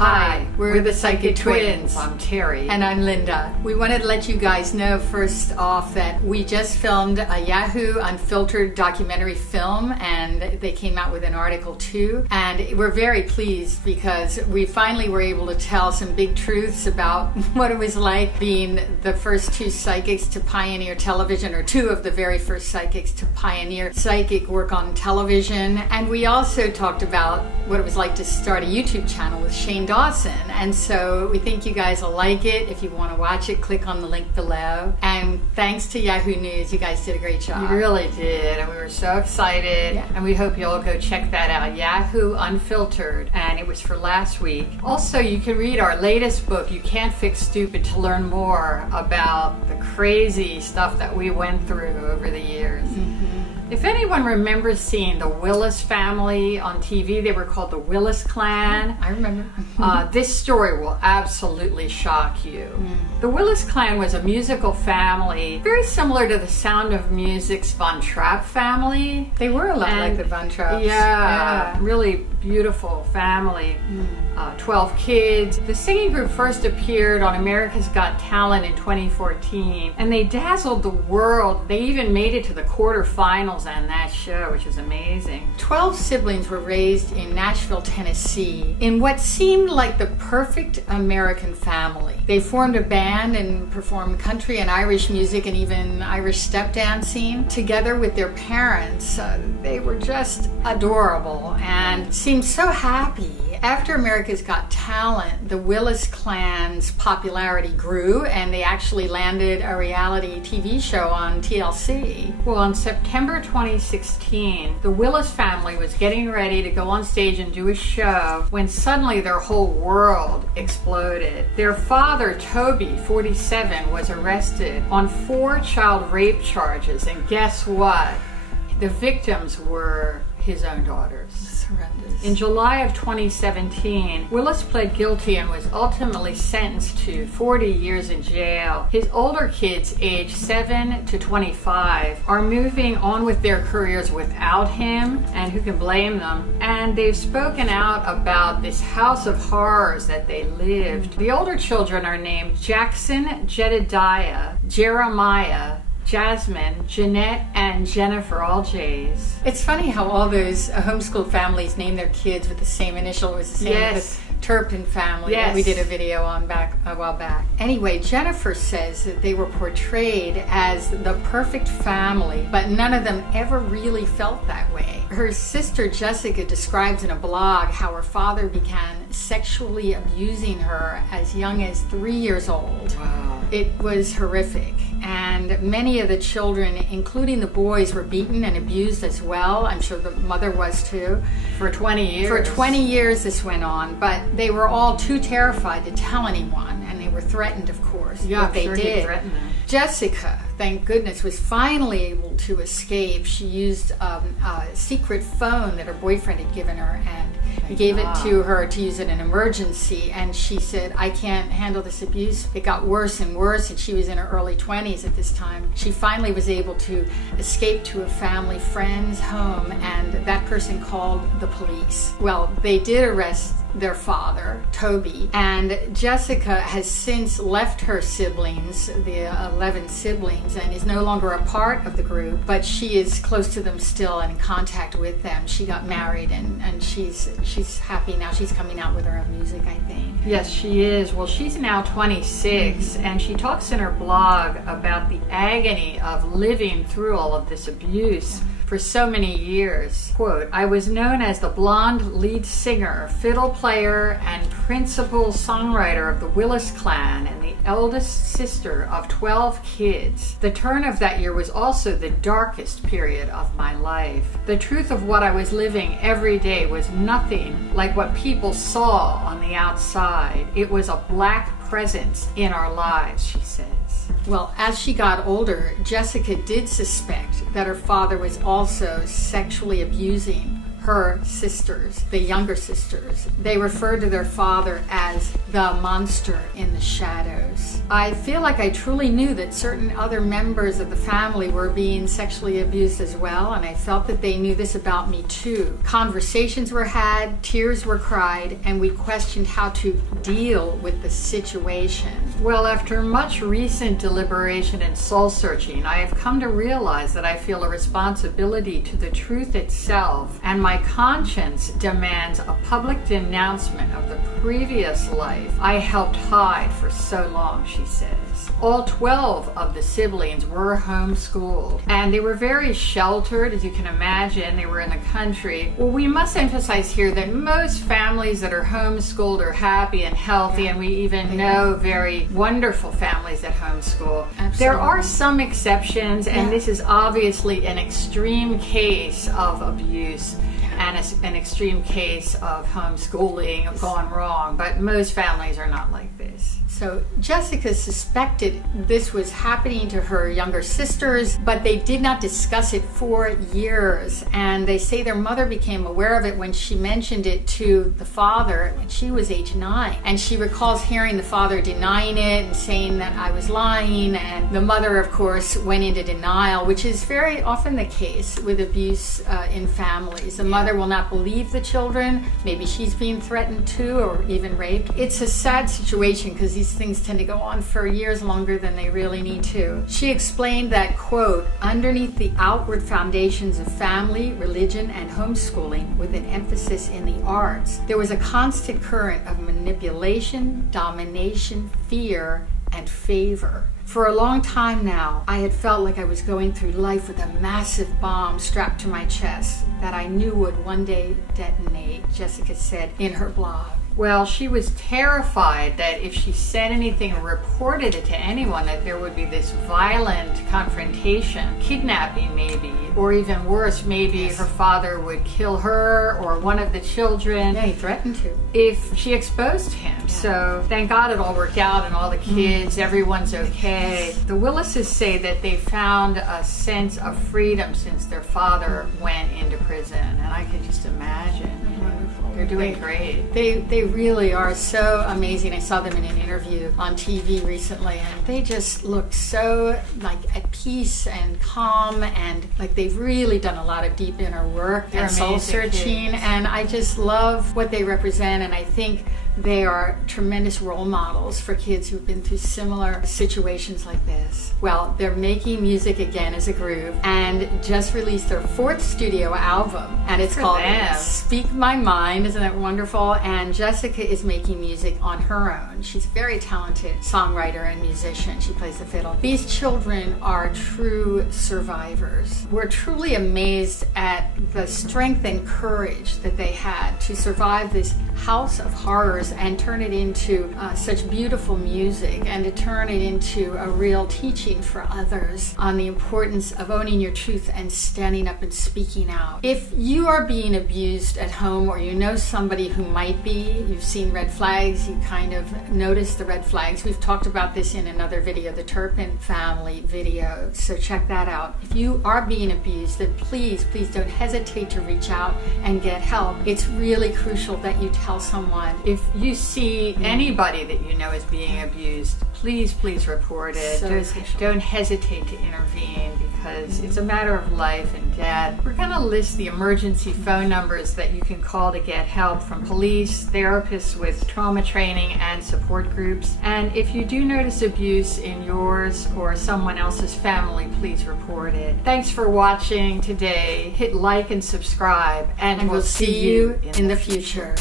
Hi, we're the Psychic Twins. I'm Terry. And I'm Linda. We wanted to let you guys know first off that we just filmed a Yahoo Unfiltered documentary film, and they came out with an article too. And we're very pleased because we finally were able to tell some big truths about what it was like being the first two psychics to pioneer television, or two of the very first psychics to pioneer psychic work on television. And we also talked about what it was like to start a YouTube channel with Shane Dawson. And so we think you guys will like it. If you want to watch it, click on the link below. And thanks to Yahoo News, you guys did a great job. You really did, and we were so excited. Yeah. And we hope you'll go check that out, Yahoo Unfiltered, and it was for last week. Also, you can read our latest book, You Can't Fix Stupid, to learn more about the crazy stuff that we went through over the years. If anyone remembers seeing the Willis family on TV, they were called the Willis Clan. I remember. This story will absolutely shock you. The Willis Clan was a musical family, very similar to the Sound of Music's Von Trapp family. They were a lot like the Von Trapps. Yeah, really beautiful family. 12 kids. The singing group first appeared on America's Got Talent in 2014, and they dazzled the world. They even made it to the quarterfinals on that show, which is amazing. 12 siblings were raised in Nashville, Tennessee, in what seemed like the perfect American family. They formed a band and performed country and Irish music and even Irish step dancing together with their parents. They were just adorable and seemed so happy. After America's Got Talent, the Willis Clan's popularity grew, and they actually landed a reality TV show on TLC. Well, in September 2016, the Willis family was getting ready to go on stage and do a show when suddenly their whole world exploded. Their father, Toby, 47, was arrested on 4 child rape charges, and guess what? The victims were his own daughters. It's horrendous. In July of 2017, Willis pled guilty and was ultimately sentenced to 40 years in jail. His older kids, aged 7 to 25, are moving on with their careers without him, and who can blame them? And they've spoken out about this house of horrors that they lived. The older children are named Jackson, Jedediah, Jeremiah, Jasmine, Jeanette, and Jennifer, all J's. It's funny how all those homeschool families name their kids with the same initial. It was the same Yes. with the Turpin family that we did a video on a while back. Anyway, Jennifer says that they were portrayed as the perfect family, but none of them ever really felt that way. Her sister Jessica describes in a blog how her father began sexually abusing her as young as 3 years old. Wow. It was horrific, and many of the children, including the boys, were beaten and abused as well. I'm sure the mother was too. For 20 years. For 20 years this went on, but they were all too terrified to tell anyone, and they were threatened, of course. Yeah, but they sure he did. threatened them. Jessica, thank goodness, was finally able to escape. She used a secret phone that her boyfriend had given her, and he gave it to her to use in an emergency, and she said, I can't handle this abuse. It got worse and worse, and she was in her early 20s at this time. She finally was able to escape to a family friend's home, and that person called the police. Well, they did arrest their father, Toby, and Jessica has since left her siblings, the 11 siblings, and is no longer a part of the group, but she is close to them still and in contact with them. She got married, and she's happy now. She's coming out with her own music, I think. Yes, she is. Well, she's now 26, and she talks in her blog about the agony of living through all of this abuse for so many years. Quote, I was known as the blonde lead singer, fiddle player, and principal songwriter of the Willis Clan, and the eldest sister of 12 kids. The turn of that year was also the darkest period of my life. The truth of what I was living every day was nothing like what people saw on the outside. It was a black presence in our lives, she says. Well, as she got older, Jessica did suspect that her father was also sexually abusing her sisters, the younger sisters. They referred to their father as the monster in the shadows. I feel like I truly knew that certain other members of the family were being sexually abused as well, and I felt that they knew this about me too. Conversations were had, tears were cried, and we questioned how to deal with the situation. Well, after much recent deliberation and soul searching, I have come to realize that I feel a responsibility to the truth itself, and my conscience demands a public denouncement of the previous life I helped hide for so long, she says. All 12 of the siblings were homeschooled, and they were very sheltered, as you can imagine. They were in the country. Well, we must emphasize here that most families that are homeschooled are happy and healthy, and we even know very wonderful families that homeschool. Absolutely. There are some exceptions, and this is obviously an extreme case of abuse and an extreme case of homeschooling gone wrong, but most families are not like this. So Jessica suspected this was happening to her younger sisters, but they did not discuss it for years. And they say their mother became aware of it when she mentioned it to the father when she was age 9. And she recalls hearing the father denying it and saying that I was lying. And the mother, of course, went into denial, which is very often the case with abuse in families. The mother will not believe the children. Maybe she's being threatened too, or even raped. It's a sad situation because these things tend to go on for years longer than they really need to. She explained that, quote, underneath the outward foundations of family, religion, and homeschooling, with an emphasis in the arts, there was a constant current of manipulation, domination, fear, and favor. For a long time now, I had felt like I was going through life with a massive bomb strapped to my chest that I knew would one day detonate, Jessica said in her blog. Well, she was terrified that if she said anything or reported it to anyone, that there would be this violent confrontation, kidnapping maybe, or even worse, maybe her father would kill her or one of the children. Yeah, he threatened to. If she exposed him. So thank God it all worked out and all the kids, everyone's okay. The Willises say that they found a sense of freedom since their father went into prison, and I can just imagine. Wonderful. They're doing great. They really are so amazing. I saw them in an interview on TV recently, and they just look so like at peace and calm, and like they've really done a lot of deep inner work and soul searching. And I just love what they represent, and I think they are tremendous role models for kids who've been through similar situations like this. Well, they're making music again as a group and just released their 4th studio album, and it's called Speak My Mind. Isn't that wonderful? And Jessica is making music on her own. She's a very talented songwriter and musician. She plays the fiddle. These children are true survivors. We're truly amazed at the strength and courage that they had to survive this house of horrors and turn it into such beautiful music, and to turn it into a real teaching for others on the importance of owning your truth and standing up and speaking out. If you are being abused at home, or you know somebody who might be, you've seen red flags, you kind of notice the red flags. We've talked about this in another video, the Turpin family video, so check that out. If you are being abused, then please don't hesitate to reach out and get help. It's really crucial that you tell someone. If you see anybody that you know is being abused, please report it. Don't hesitate to intervene, because it's a matter of life and death. We're going to list the emergency phone numbers that you can call to get help from police, therapists with trauma training, and support groups. And if you do notice abuse in yours or someone else's family, please report it. Thanks for watching today. Hit like and subscribe, and we'll see you in the future.